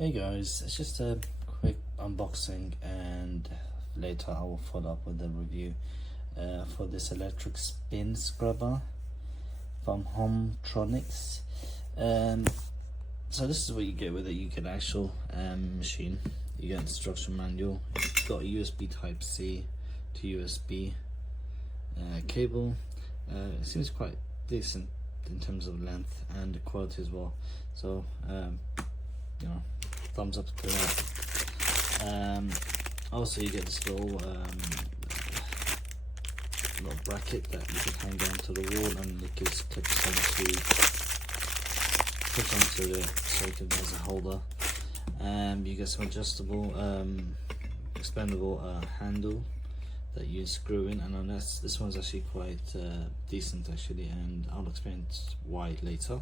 Hey guys, it's just a quick unboxing and later I will follow up with a review for this electric spin scrubber from Homtronics. So this is what you get with it. You get an actual machine, you get instruction manual, you've got a USB type C to USB cable. It seems quite decent in terms of length and quality as well, so you know, thumbs up to that. Also you get this little bracket that you can hang down to the wall, and it gives clips onto it so it has a holder. You get some adjustable expandable handle that you screw in, and on this one's actually quite decent actually, and I'll explain why later.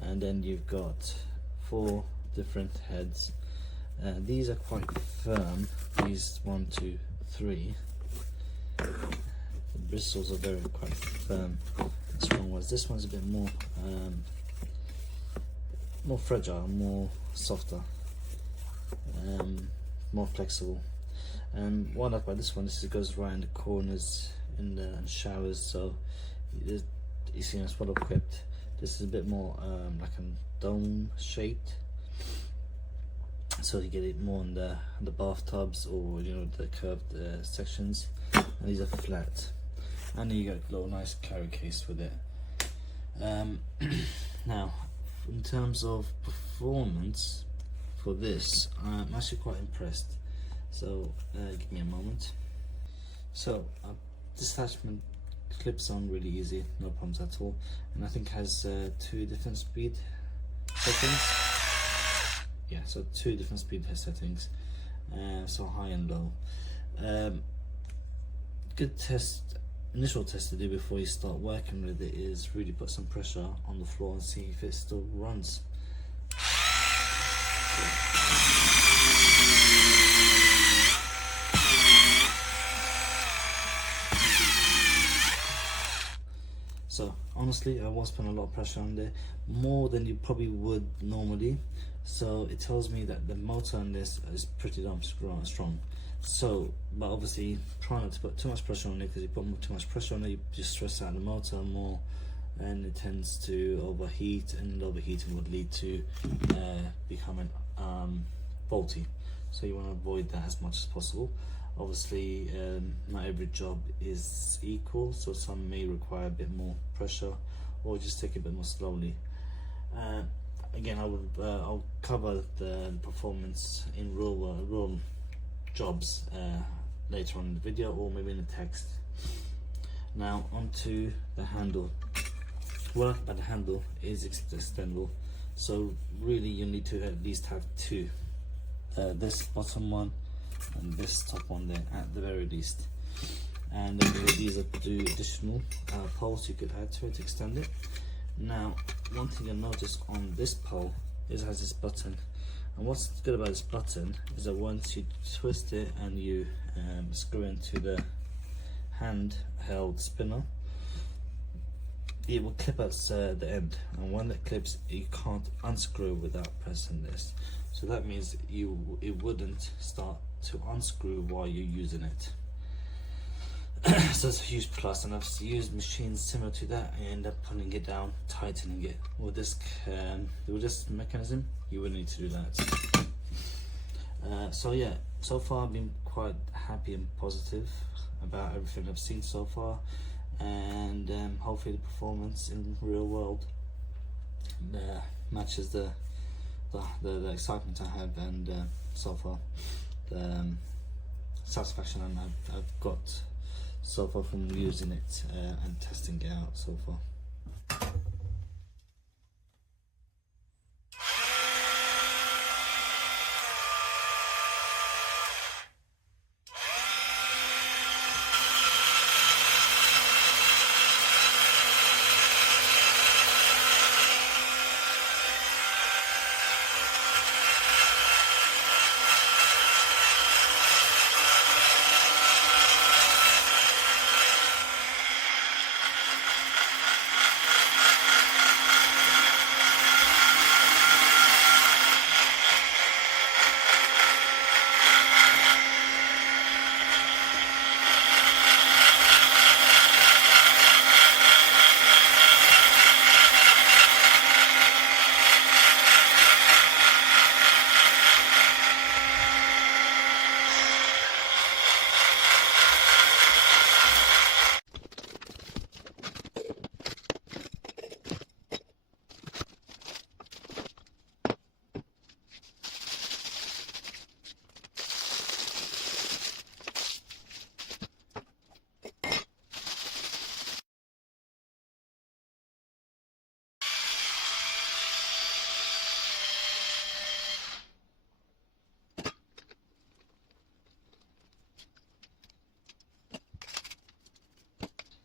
And then you've got 4 different heads. These are quite firm, these 1, 2, 3. The bristles are quite firm and strong ones. This one's a bit more more fragile, more softer, more flexible. And what I like about this one is it goes right in the corners in the showers, so you see it's well equipped. This is a bit more like a dome shaped, so you get it more in the bathtubs or the curved sections. And these are flat, and you get a little nice carry case with it. Now, in terms of performance for this, I'm actually quite impressed. So give me a moment. So this attachment clips on really easy, no problems at all, and I think has 2 different speed settings. Yeah, so 2 different speed settings, so high and low. Good initial test to do before you start working with it is really put some pressure on the floor and see if it still runs. So honestly, I was putting a lot of pressure on there, more than you probably would normally. So it tells me that the motor on this is pretty damn strong. So, but obviously try not to put too much pressure on it, because you put too much pressure on it, you just stress out the motor more, and it tends to overheat, and overheating would lead to becoming faulty. So you want to avoid that as much as possible. Obviously, not every job is equal, so some may require a bit more pressure, or just take it a bit more slowly. Again, I'll cover the performance in real jobs later on in the video, or maybe in the text. Now onto the handle. What I like about the handle is it's extendable, so really you need to at least have 2. This bottom one and this top one there at the very least. And then these are 2 additional poles you could add to it to extend it. Now, one thing you'll notice on this pole is it has this button, and what's good about this button is that once you twist it and you screw into the handheld spinner, it will clip at the end, and when it clips you can't unscrew without pressing this. So that means it wouldn't start to unscrew while you're using it. So it's a huge plus, and I've used machines similar to that and end up pulling it down, tightening it. With this mechanism, you wouldn't need to do that. So yeah, so far I've been quite happy and positive about everything I've seen so far, and hopefully the performance in real world matches the excitement I have, and so far the satisfaction I've got so far from using it and testing it out so far.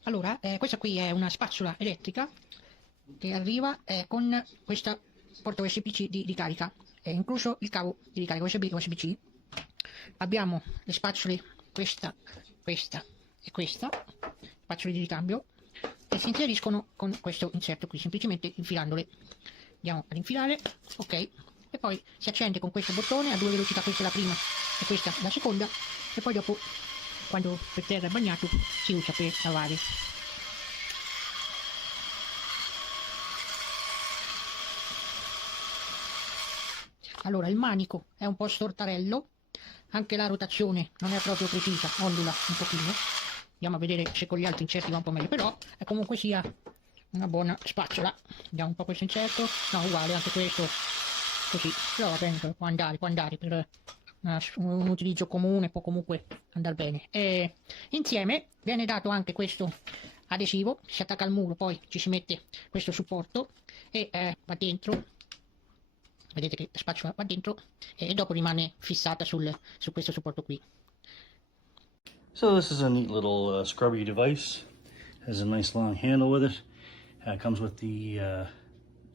Allora, questa qui è una spazzola elettrica che arriva con questa porta USB-C di ricarica, è incluso il cavo di ricarica USB USB-C. Abbiamo le spazzole, questa, questa e questa, spazzole di ricambio, che si inseriscono con questo inserto qui, semplicemente infilandole. Andiamo ad infilare, ok, e poi si accende con questo bottone a 2 velocità, questa è la prima e questa la seconda, e poi dopo, quando per terra è bagnato, si usa per lavare. Allora, il manico è un po' stortarello, anche la rotazione non è proprio precisa, ondula un pochino. Andiamo a vedere se con gli altri inserti va un po' meglio, però è comunque sia una buona spazzola. Vediamo un po' questo inserto, no, uguale anche questo, così, però va bene, può andare per un utilizzo comune, può comunque andare bene. E insieme viene dato anche questo adesivo, si attacca al muro, poi ci si mette questo supporto e va dentro. Vedete che la spazzola va dentro e dopo rimane fissata su questo supporto qui. So this is a neat little scrubby device. Has a nice long handle with it. Comes with the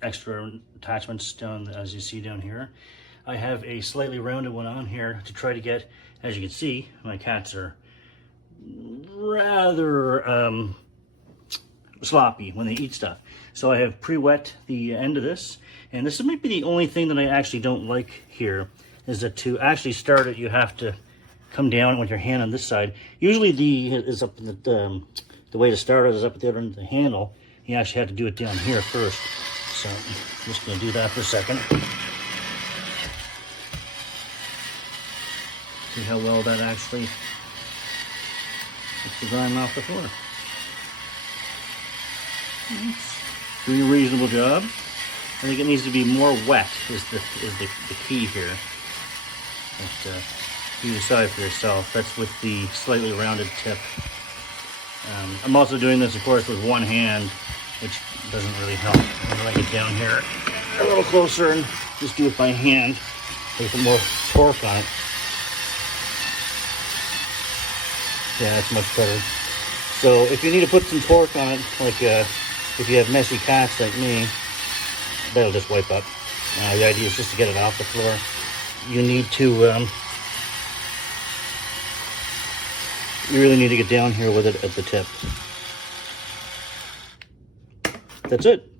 extra attachments down, as you see down here. I have a slightly rounded one on here to try to get, as you can see, my cats are rather sloppy when they eat stuff. So I have pre-wet the end of this, and this might be the only thing that I actually don't like here, is that to actually start it, you have to come down with your hand on this side. Usually the way to start it is up at the other end of the handle. You actually have to do it down here first. So I'm just going to do that for a second. See how well that actually gets the grime off the floor. Doing a reasonable job. I think it needs to be more wet is the key here. But, you decide for yourself. That's with the slightly rounded tip. I'm also doing this, of course, with one hand, which doesn't really help. I'm going to get down here a little closer and just do it by hand. Put some more torque on it. Yeah, that's much better. So if you need to put some torque on it, like if you have messy cats like me, that'll just wipe up. The idea is just to get it off the floor. You need to, you really need to get down here with it at the tip. That's it.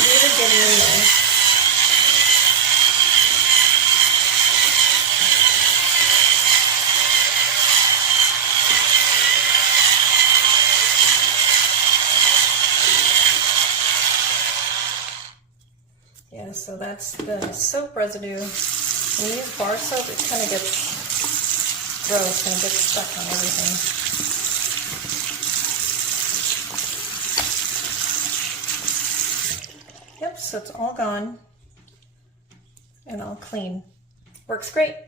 Really getting in there. Yeah, so that's the soap residue. When you use bar soap, it kind of gets gross and it gets stuck on everything. Yep, so it's all gone and all clean. Works great.